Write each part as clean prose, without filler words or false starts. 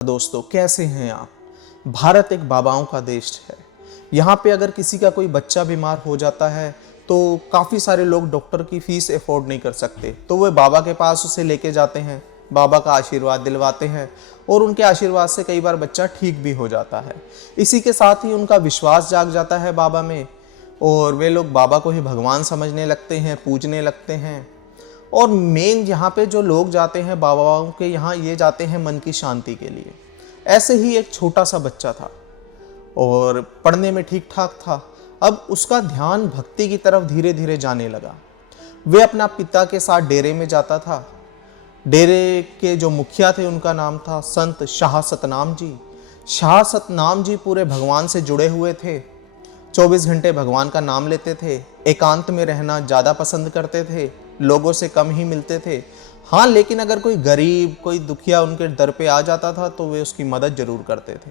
दोस्तों, कैसे हैं आप। भारत एक बाबाओं का देश है। यहाँ पे अगर किसी का कोई बच्चा बीमार हो जाता है तो काफ़ी सारे लोग डॉक्टर की फीस अफोर्ड नहीं कर सकते, तो वे बाबा के पास उसे लेके जाते हैं, बाबा का आशीर्वाद दिलवाते हैं और उनके आशीर्वाद से कई बार बच्चा ठीक भी हो जाता है। इसी के साथ ही उनका विश्वास जाग जाता है बाबा में और वे लोग बाबा को ही भगवान समझने लगते हैं, पूजने लगते हैं। और मेन यहाँ पे जो लोग जाते हैं बाबाओं के यहाँ, ये जाते हैं मन की शांति के लिए। ऐसे ही एक छोटा सा बच्चा था और पढ़ने में ठीक ठाक था। अब उसका ध्यान भक्ति की तरफ धीरे धीरे जाने लगा। वे अपना पिता के साथ डेरे में जाता था। डेरे के जो मुखिया थे उनका नाम था संत शाह सतनाम जी। शाह सतनाम जी पूरे भगवान से जुड़े हुए थे, 24 घंटे भगवान का नाम लेते थे, एकांत में रहना ज़्यादा पसंद करते थे, लोगों से कम ही मिलते थे। हाँ, लेकिन अगर कोई गरीब, कोई दुखिया उनके दर पे आ जाता था तो वे उसकी मदद ज़रूर करते थे।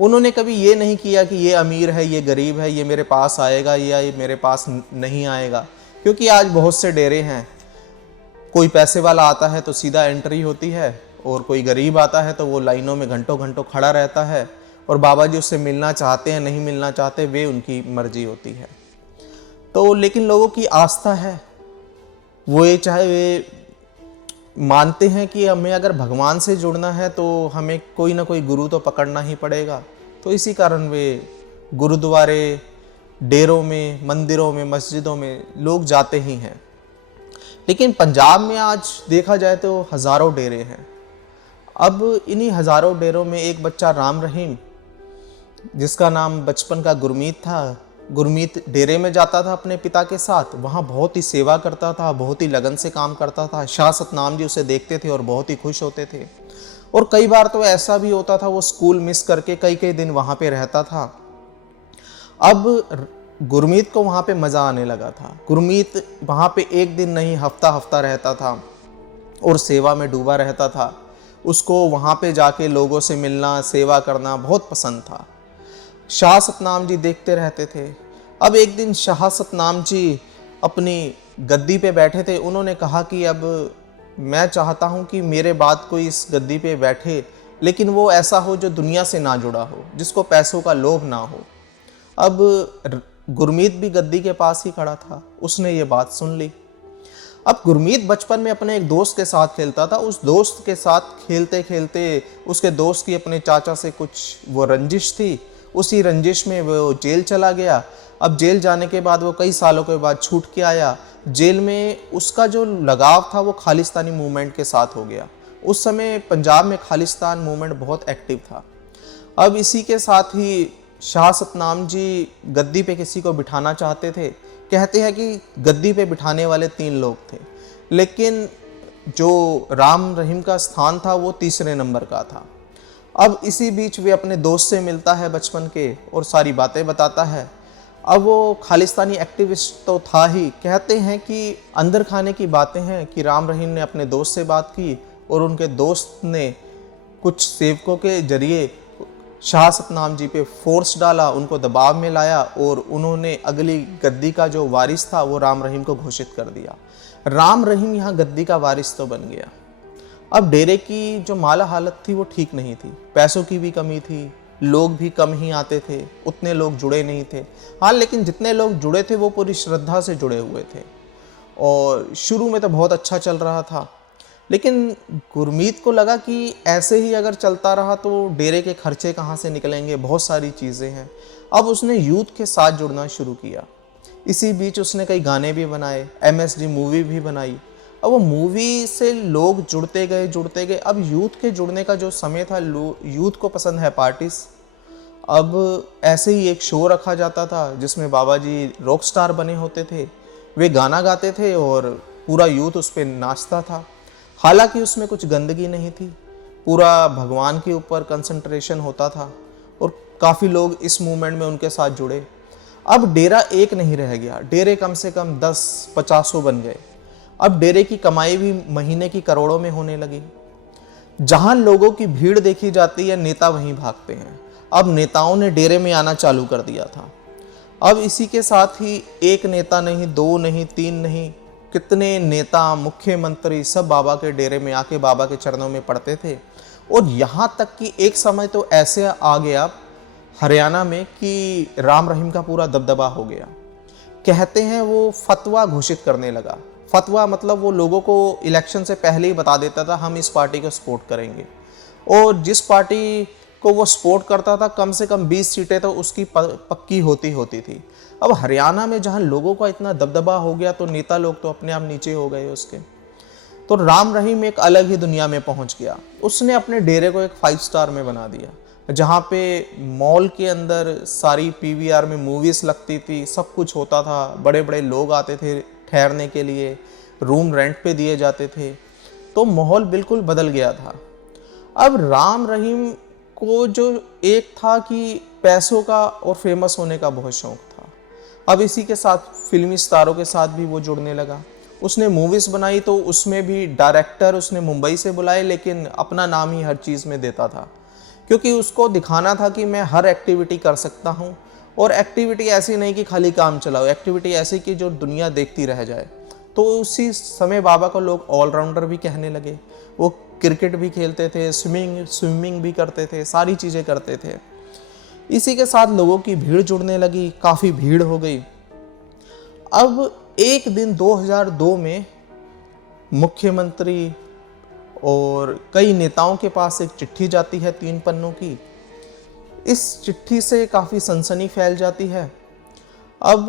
उन्होंने कभी ये नहीं किया कि ये अमीर है, ये गरीब है, ये मेरे पास आएगा या ये मेरे पास नहीं आएगा, क्योंकि आज बहुत से डेरे हैं। कोई पैसे वाला आता है तो सीधा एंट्री होती है और कोई गरीब आता है तो वो लाइनों में घंटों घंटों खड़ा रहता है और बाबा जी उससे मिलना चाहते हैं नहीं मिलना चाहते, वे उनकी मर्जी होती है। तो लेकिन लोगों की आस्था है, वो ये चाहे वे मानते हैं कि हमें अगर भगवान से जुड़ना है तो हमें कोई ना कोई गुरु तो पकड़ना ही पड़ेगा। तो इसी कारण वे गुरुद्वारे, डेरों में, मंदिरों में, मस्जिदों में लोग जाते ही हैं। लेकिन पंजाब में आज देखा जाए तो हज़ारों डेरे हैं। अब इन्हीं हज़ारों डेरों में एक बच्चा राम रहीम, जिसका नाम बचपन का गुरमीत था, गुरमीत डेरे में जाता था अपने पिता के साथ। वहाँ बहुत ही सेवा करता था, बहुत ही लगन से काम करता था। शाह सतनाम जी उसे देखते थे और बहुत ही खुश होते थे। और कई बार तो ऐसा भी होता था वो स्कूल मिस करके कई कई दिन वहाँ पे रहता था। अब गुरमीत को वहाँ पे मज़ा आने लगा था। गुरमीत वहाँ पे एक दिन नहीं, हफ्ता हफ्ता रहता था और सेवा में डूबा रहता था। उसको वहाँ पे जाके लोगों से मिलना, सेवा करना बहुत पसंद था। शाह सतनाम जी देखते रहते थे। अब एक दिन शाह सतनाम जी अपनी गद्दी पे बैठे थे। उन्होंने कहा कि अब मैं चाहता हूँ कि मेरे बाद कोई इस गद्दी पे बैठे, लेकिन वो ऐसा हो जो दुनिया से ना जुड़ा हो, जिसको पैसों का लोभ ना हो। अब गुरमीत भी गद्दी के पास ही खड़ा था, उसने ये बात सुन ली। अब गुरमीत बचपन में अपने एक दोस्त के साथ खेलता था। उस दोस्त के साथ खेलते खेलते उसके दोस्त की अपने चाचा से कुछ वो रंजिश थी। उसी रंजिश में वो जेल चला गया। अब जेल जाने के बाद वो कई सालों के बाद छूट के आया। जेल में उसका जो लगाव था वो खालिस्तानी मूवमेंट के साथ हो गया। उस समय पंजाब में खालिस्तान मूवमेंट बहुत एक्टिव था। अब इसी के साथ ही शाह सतनाम जी गद्दी पे किसी को बिठाना चाहते थे। कहते हैं कि गद्दी पे बिठाने वाले 3 लोग थे, लेकिन जो राम रहीम का स्थान था वो तीसरे नंबर का था। अब इसी बीच वे अपने दोस्त से मिलता है बचपन के और सारी बातें बताता है। अब वो खालिस्तानी एक्टिविस्ट तो था ही। कहते हैं कि अंदर खाने की बातें हैं कि राम रहीम ने अपने दोस्त से बात की और उनके दोस्त ने कुछ सेवकों के जरिए शाह सतनाम जी पे फोर्स डाला, उनको दबाव में लाया और उन्होंने अगली गद्दी का जो वारिस था वो राम रहीम को घोषित कर दिया। राम रहीम यहाँ गद्दी का वारिस तो बन गया। अब डेरे की जो माला हालत थी वो ठीक नहीं थी, पैसों की भी कमी थी, लोग भी कम ही आते थे, उतने लोग जुड़े नहीं थे। हाँ, लेकिन जितने लोग जुड़े थे वो पूरी श्रद्धा से जुड़े हुए थे और शुरू में तो बहुत अच्छा चल रहा था। लेकिन गुरमीत को लगा कि ऐसे ही अगर चलता रहा तो डेरे के खर्चे कहाँ से निकलेंगे, बहुत सारी चीज़ें हैं। अब उसने यूथ के साथ जुड़ना शुरू किया। इसी बीच उसने कई गाने भी बनाए, MSD मूवी भी बनाई। अब वो मूवी से लोग जुड़ते गए। अब यूथ के जुड़ने का जो समय था, यूथ को पसंद है पार्टीज। अब ऐसे ही एक शो रखा जाता था जिसमें बाबा जी रॉक स्टार बने होते थे। वे गाना गाते थे और पूरा यूथ उस पर नाचता था। हालांकि उसमें कुछ गंदगी नहीं थी, पूरा भगवान के ऊपर कंसंट्रेशन होता था और काफ़ी लोग इस मूवमेंट में उनके साथ जुड़े। अब डेरा एक नहीं रह गया, डेरे कम से कम 10-50 बन गए। अब डेरे की कमाई भी महीने की करोड़ों में होने लगी। जहां लोगों की भीड़ देखी जाती है, नेता वहीं भागते हैं। अब नेताओं ने डेरे में आना चालू कर दिया था। अब इसी के साथ ही एक नेता नहीं, 2 नहीं, 3 नहीं, कितने नेता, मुख्यमंत्री सब बाबा के डेरे में आके बाबा के चरणों में पड़ते थे और यहाँ तक कि एक समय तो ऐसे आ गया हरियाणा में कि राम रहीम का पूरा दबदबा हो गया। कहते हैं वो फतवा घोषित करने लगा। फतवा मतलब वो लोगों को इलेक्शन से पहले ही बता देता था हम इस पार्टी को सपोर्ट करेंगे, और जिस पार्टी को वो सपोर्ट करता था कम से कम 20 सीटें तो उसकी पक्की होती थी। अब हरियाणा में जहाँ लोगों का इतना दबदबा हो गया तो नेता लोग तो अपने आप नीचे हो गए उसके। तो राम रहीम एक अलग ही दुनिया में पहुंच गया। उसने अपने डेरे को एक 5 स्टार में बना दिया, जहाँ पे मॉल के अंदर सारी पीवीआर में मूवीज़ लगती थी, सब कुछ होता था, बड़े बड़े लोग आते थे ठहरने के लिए, रूम रेंट पे दिए जाते थे, तो माहौल बिल्कुल बदल गया था। अब राम रहीम को जो एक था कि पैसों का और फेमस होने का बहुत शौक था, अब इसी के साथ फिल्मी स्टारों के साथ भी वो जुड़ने लगा। उसने मूवीज़ बनाई तो उसमें भी डायरेक्टर उसने मुंबई से बुलाए, लेकिन अपना नाम ही हर चीज़ में देता था, क्योंकि उसको दिखाना था कि मैं हर एक्टिविटी कर सकता हूँ, और एक्टिविटी ऐसी नहीं कि खाली काम चलाओ, एक्टिविटी ऐसी कि जो दुनिया देखती रह जाए। तो उसी समय बाबा को लोग ऑलराउंडर भी कहने लगे। वो क्रिकेट भी खेलते थे, स्विमिंग भी करते थे, सारी चीज़ें करते थे। इसी के साथ लोगों की भीड़ जुड़ने लगी, काफ़ी भीड़ हो गई। अब एक दिन 2002 में मुख्यमंत्री और कई नेताओं के पास एक चिट्ठी जाती है 3 पन्नों की। इस चिट्ठी से काफ़ी सनसनी फैल जाती है। अब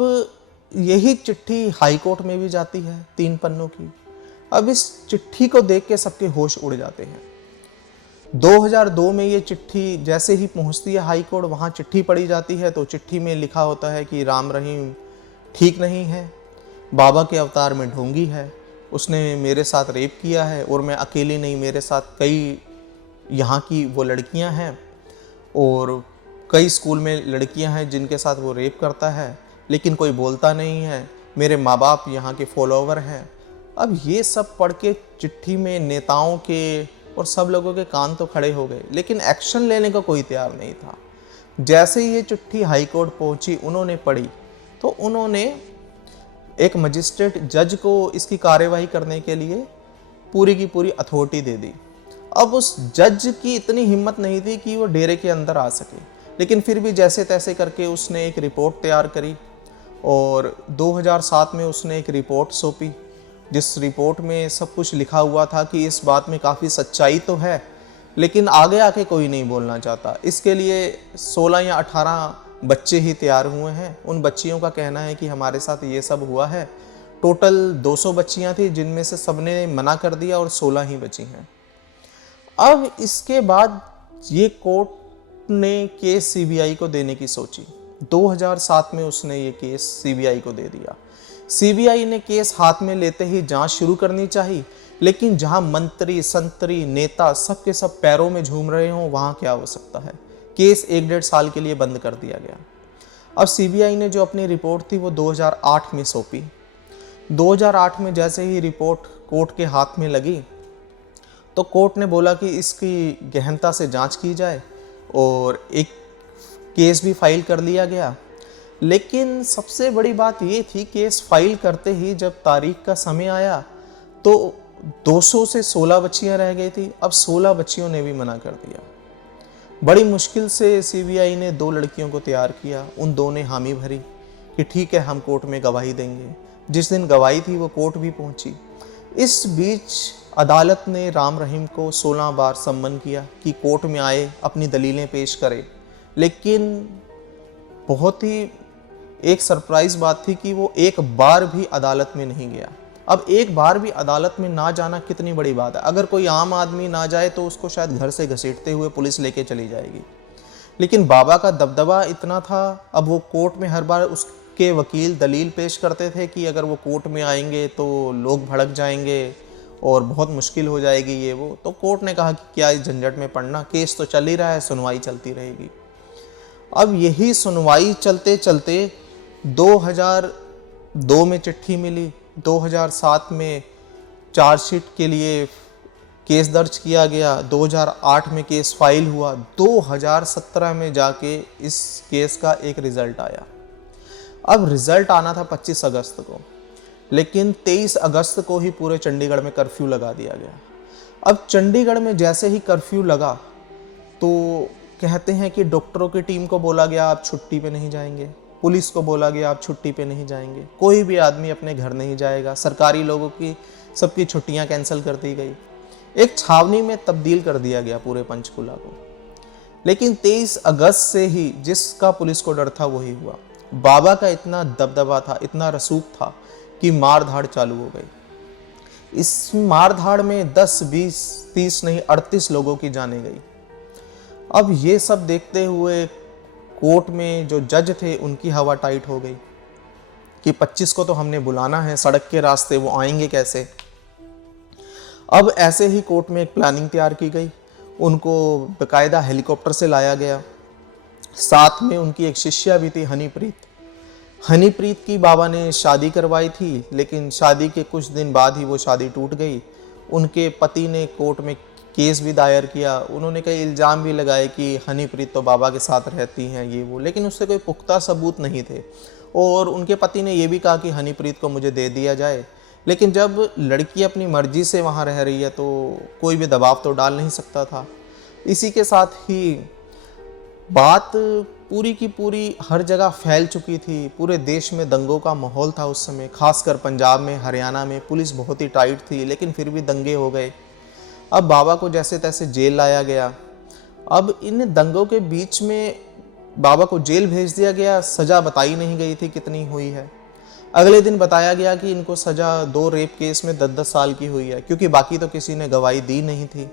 यही चिट्ठी हाई कोर्ट में भी जाती है 3 पन्नों की। अब इस चिट्ठी को देख के सबके होश उड़ जाते हैं। 2002 में ये चिट्ठी जैसे ही पहुंचती है हाई कोर्ट, वहाँ चिट्ठी पढ़ी जाती है तो चिट्ठी में लिखा होता है कि राम रहीम ठीक नहीं है, बाबा के अवतार में ढोंगी है, उसने मेरे साथ रेप किया है, और मैं अकेली नहीं, मेरे साथ कई यहाँ की वो लड़कियाँ हैं और कई स्कूल में लड़कियाँ हैं जिनके साथ वो रेप करता है, लेकिन कोई बोलता नहीं है, मेरे माँ बाप यहाँ के फॉलोवर हैं। अब ये सब पढ़ के चिट्ठी में नेताओं के और सब लोगों के कान तो खड़े हो गए, लेकिन एक्शन लेने का कोई तैयार नहीं था। जैसे ही ये चिट्ठी हाई कोर्ट पहुँची, उन्होंने पढ़ी तो उन्होंने एक मजिस्ट्रेट जज को इसकी कार्यवाही करने के लिए पूरी की पूरी अथॉरिटी दे दी। अब उस जज की इतनी हिम्मत नहीं थी कि वो डेरे के अंदर आ सके, लेकिन फिर भी जैसे तैसे करके उसने एक रिपोर्ट तैयार करी और 2007 में उसने एक रिपोर्ट सौंपी, जिस रिपोर्ट में सब कुछ लिखा हुआ था कि इस बात में काफ़ी सच्चाई तो है, लेकिन आगे आके कोई नहीं बोलना चाहता। इसके लिए 16 या 18 बच्चे ही तैयार हुए हैं। उन बच्चियों का कहना है कि हमारे साथ ये सब हुआ है। टोटल 200 बच्चियां थी, जिनमें से सबने मना कर दिया और 16 ही बची हैं। अब इसके बाद ये कोर्ट ने केस सीबीआई को देने की सोची। 2007 में उसने ये केस सीबीआई को दे दिया। सीबीआई ने केस हाथ में लेते ही जांच शुरू करनी चाहिए, लेकिन जहां मंत्री संतरी नेता सब के सब पैरों में झूम रहे हों, वहां क्या हो सकता है। केस 1-1.5 साल के लिए बंद कर दिया गया। अब सीबीआई ने जो अपनी रिपोर्ट थी वो 2008 में सौंपी। 2008 में जैसे ही रिपोर्ट कोर्ट के हाथ में लगी तो कोर्ट ने बोला कि इसकी गहनता से जांच की जाए और एक केस भी फाइल कर लिया गया। लेकिन सबसे बड़ी बात ये थी, केस फाइल करते ही जब तारीख का समय आया तो 200 से 16 बच्चियां रह गई थी। अब 16 बच्चियों ने भी मना कर दिया। बड़ी मुश्किल से सीबीआई ने 2 लड़कियों को तैयार किया, उन 2 ने हामी भरी कि ठीक है हम कोर्ट में गवाही देंगे। जिस दिन गवाही थी वो कोर्ट भी पहुंची। इस बीच अदालत ने राम रहीम को 16 बार सम्मन किया कि कोर्ट में आए, अपनी दलीलें पेश करे, लेकिन बहुत ही एक सरप्राइज़ बात थी कि वो एक बार भी अदालत में नहीं गया। अब एक बार भी अदालत में ना जाना कितनी बड़ी बात है। अगर कोई आम आदमी ना जाए तो उसको शायद घर से घसीटते हुए पुलिस लेके चली जाएगी, लेकिन बाबा का दबदबा इतना था। अब वो कोर्ट में हर बार उसके वकील दलील पेश करते थे कि अगर वो कोर्ट में आएंगे तो लोग भड़क जाएंगे और बहुत मुश्किल हो जाएगी ये वो। तो कोर्ट ने कहा कि क्या इस झंझट में पड़ना, केस तो चल ही रहा है, सुनवाई चलती रहेगी। अब यही सुनवाई चलते चलते 2002 में चिट्ठी मिली, 2007 में चार्जशीट के लिए केस दर्ज किया गया, 2008 में केस फाइल हुआ, 2017 में जाके इस केस का एक रिज़ल्ट आया। अब रिज़ल्ट आना था 25 अगस्त को, लेकिन 23 अगस्त को ही पूरे चंडीगढ़ में कर्फ्यू लगा दिया गया। अब चंडीगढ़ में जैसे ही कर्फ्यू लगा तो कहते हैं कि डॉक्टरों की टीम को बोला गया आप छुट्टी पे नहीं जाएंगे, पुलिस को बोला गया आप छुट्टी पे नहीं जाएंगे, कोई भी आदमी अपने घर नहीं जाएगा, सरकारी लोगों की सबकी छुट्टियां कैंसिल कर दी गई, एक छावनी में तब्दील कर दिया गया पूरे पंचकुला को। लेकिन 23 अगस्त से ही जिसका पुलिस को डर था वही हुआ। बाबा का इतना दबदबा था, इतना रसूख था कि मार धाड़ चालू हो गई। इस मार धाड़ में 10, 20, 30 नहीं 38 लोगों की जानें गई। अब ये सब देखते हुए कोर्ट में जो जज थे उनकी हवा टाइट हो गई कि 25 को तो हमने बुलाना है, सड़क के रास्ते वो आएंगे कैसे। अब ऐसे ही कोर्ट में एक प्लानिंग तैयार की गई, उनको बकायदा हेलीकॉप्टर से लाया गया, साथ में उनकी एक शिष्या भी थी हनीप्रीत। हनीप्रीत की बाबा ने शादी करवाई थी, लेकिन शादी के कुछ दिन बाद ही वो शादी टूट गई। उनके पति ने कोर्ट में केस भी दायर किया, उन्होंने कई इल्ज़ाम भी लगाए कि हनीप्रीत तो बाबा के साथ रहती हैं ये वो, लेकिन उससे कोई पुख्ता सबूत नहीं थे। और उनके पति ने ये भी कहा कि हनीप्रीत को मुझे दे दिया जाए, लेकिन जब लड़की अपनी मर्जी से वहाँ रह रही है तो कोई भी दबाव तो डाल नहीं सकता था। इसी के साथ ही बात पूरी की पूरी हर जगह फैल चुकी थी, पूरे देश में दंगों का माहौल था उस समय, खासकर पंजाब में, हरियाणा में पुलिस बहुत ही टाइट थी, लेकिन फिर भी दंगे हो गए। अब बाबा को जैसे तैसे जेल लाया गया। अब इन दंगों के बीच में बाबा को जेल भेज दिया गया, सज़ा बताई नहीं गई थी कितनी हुई है। अगले दिन बताया गया कि इनको सज़ा 2 रेप केस में 10-10 साल की हुई है, क्योंकि बाकी तो किसी ने गवाही दी नहीं थी।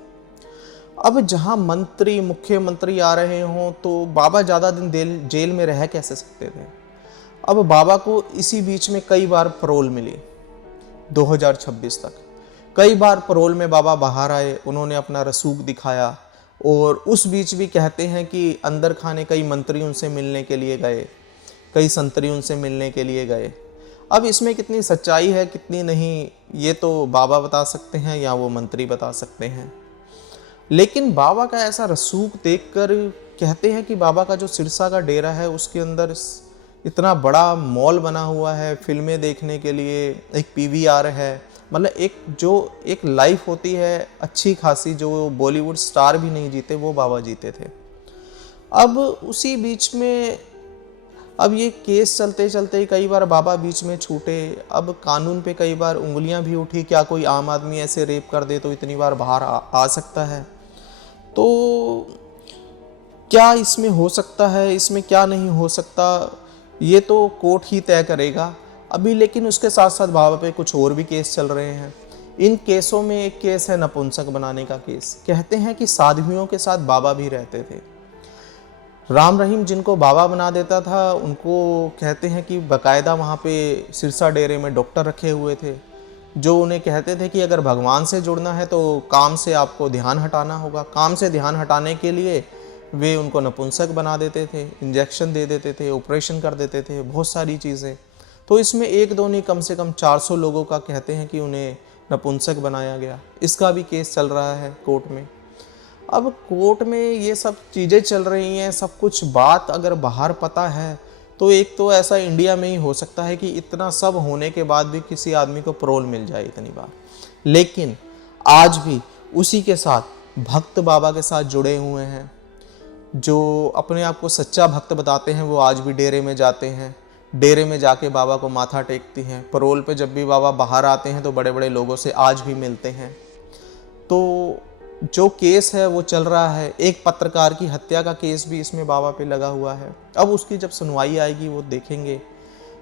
अब जहां मंत्री, मुख्यमंत्री आ रहे हों तो बाबा ज़्यादा दिन जेल में रह कैसे सकते थे। अब बाबा को इसी बीच में कई बार पैरोल मिली, 2026 तक कई बार पैरोल में बाबा बाहर आए, उन्होंने अपना रसूख दिखाया। और उस बीच भी कहते हैं कि अंदर खाने कई मंत्री उनसे मिलने के लिए गए, कई संतरी उनसे मिलने के लिए गए। अब इसमें कितनी सच्चाई है कितनी नहीं, ये तो बाबा बता सकते हैं या वो मंत्री बता सकते हैं। लेकिन बाबा का ऐसा रसूख देखकर कहते हैं कि बाबा का जो सिरसा का डेरा है उसके अंदर इतना बड़ा मॉल बना हुआ है, फिल्में देखने के लिए एक पीवीआर है, मतलब एक लाइफ होती है अच्छी खासी, जो बॉलीवुड स्टार भी नहीं जीते वो बाबा जीते थे। अब उसी बीच में अब ये केस चलते चलते कई बार बाबा बीच में छूटे। अब कानून पे कई बार उंगलियां भी उठी, क्या कोई आम आदमी ऐसे रेप कर दे तो इतनी बार बाहर आ सकता है, तो क्या इसमें हो सकता है, इसमें क्या नहीं हो सकता, ये तो कोर्ट ही तय करेगा अभी। लेकिन उसके साथ साथ बाबा पे कुछ और भी केस चल रहे हैं। इन केसों में एक केस है नपुंसक बनाने का केस। कहते हैं कि साध्वियों के साथ बाबा भी रहते थे। राम रहीम जिनको बाबा बना देता था उनको कहते हैं कि बाकायदा वहाँ पे सिरसा डेरे में डॉक्टर रखे हुए थे, जो उन्हें कहते थे कि अगर भगवान से जुड़ना है तो काम से आपको ध्यान हटाना होगा। काम से ध्यान हटाने के लिए वे उनको नपुंसक बना देते थे, इंजेक्शन दे देते थे, ऑपरेशन कर देते थे, बहुत सारी चीज़ें। तो इसमें 1-2 नहीं कम से कम 400 लोगों का कहते हैं कि उन्हें नपुंसक बनाया गया। इसका भी केस चल रहा है कोर्ट में। अब कोर्ट में ये सब चीज़ें चल रही हैं, सब कुछ बात अगर बाहर पता है तो एक तो ऐसा इंडिया में ही हो सकता है कि इतना सब होने के बाद भी किसी आदमी को पैरोल मिल जाए इतनी बार। लेकिन आज भी उसी के साथ भक्त बाबा के साथ जुड़े हुए हैं, जो अपने आप को सच्चा भक्त बताते हैं, वो आज भी डेरे में जाते हैं, डेरे में जाके बाबा को माथा टेकती हैं। पैरोल पे जब भी बाबा बाहर आते हैं तो बड़े बड़े लोगों से आज भी मिलते हैं। तो जो केस है वो चल रहा है। एक पत्रकार की हत्या का केस भी इसमें बाबा पे लगा हुआ है। अब उसकी जब सुनवाई आएगी वो देखेंगे।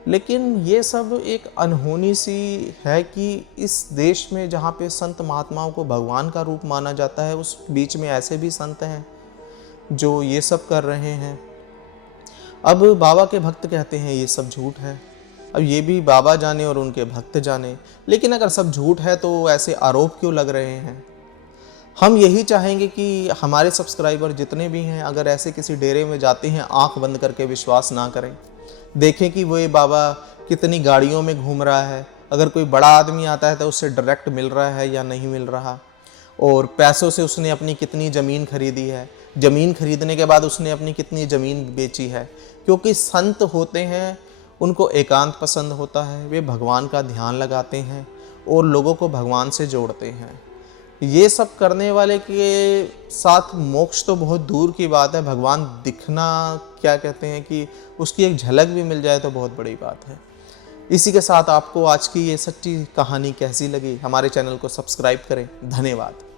लेकिन ये सब एक अनहोनी सी है कि इस देश में जहाँ पे संत महात्माओं को भगवान का रूप माना जाता है, उस बीच में ऐसे भी संत हैं जो ये सब कर रहे हैं। अब बाबा के भक्त कहते हैं ये सब झूठ है। अब ये भी बाबा जाने और उनके भक्त जाने। लेकिन अगर सब झूठ है तो ऐसे आरोप क्यों लग रहे हैं। हम यही चाहेंगे कि हमारे सब्सक्राइबर जितने भी हैं, अगर ऐसे किसी डेरे में जाते हैं, आंख बंद करके विश्वास ना करें। देखें कि वो ये बाबा कितनी गाड़ियों में घूम रहा है, अगर कोई बड़ा आदमी आता है तो उससे डायरेक्ट मिल रहा है या नहीं मिल रहा, और पैसों से उसने अपनी कितनी ज़मीन खरीदी है, ज़मीन खरीदने के बाद उसने अपनी कितनी ज़मीन बेची है। क्योंकि संत होते हैं, उनको एकांत पसंद होता है, वे भगवान का ध्यान लगाते हैं और लोगों को भगवान से जोड़ते हैं। ये सब करने वाले के साथ मोक्ष तो बहुत दूर की बात है, भगवान दिखना, क्या कहते हैं कि उसकी एक झलक भी मिल जाए तो बहुत बड़ी बात है। इसी के साथ आपको आज की ये सच्ची कहानी कैसी लगी, हमारे चैनल को सब्सक्राइब करें। धन्यवाद।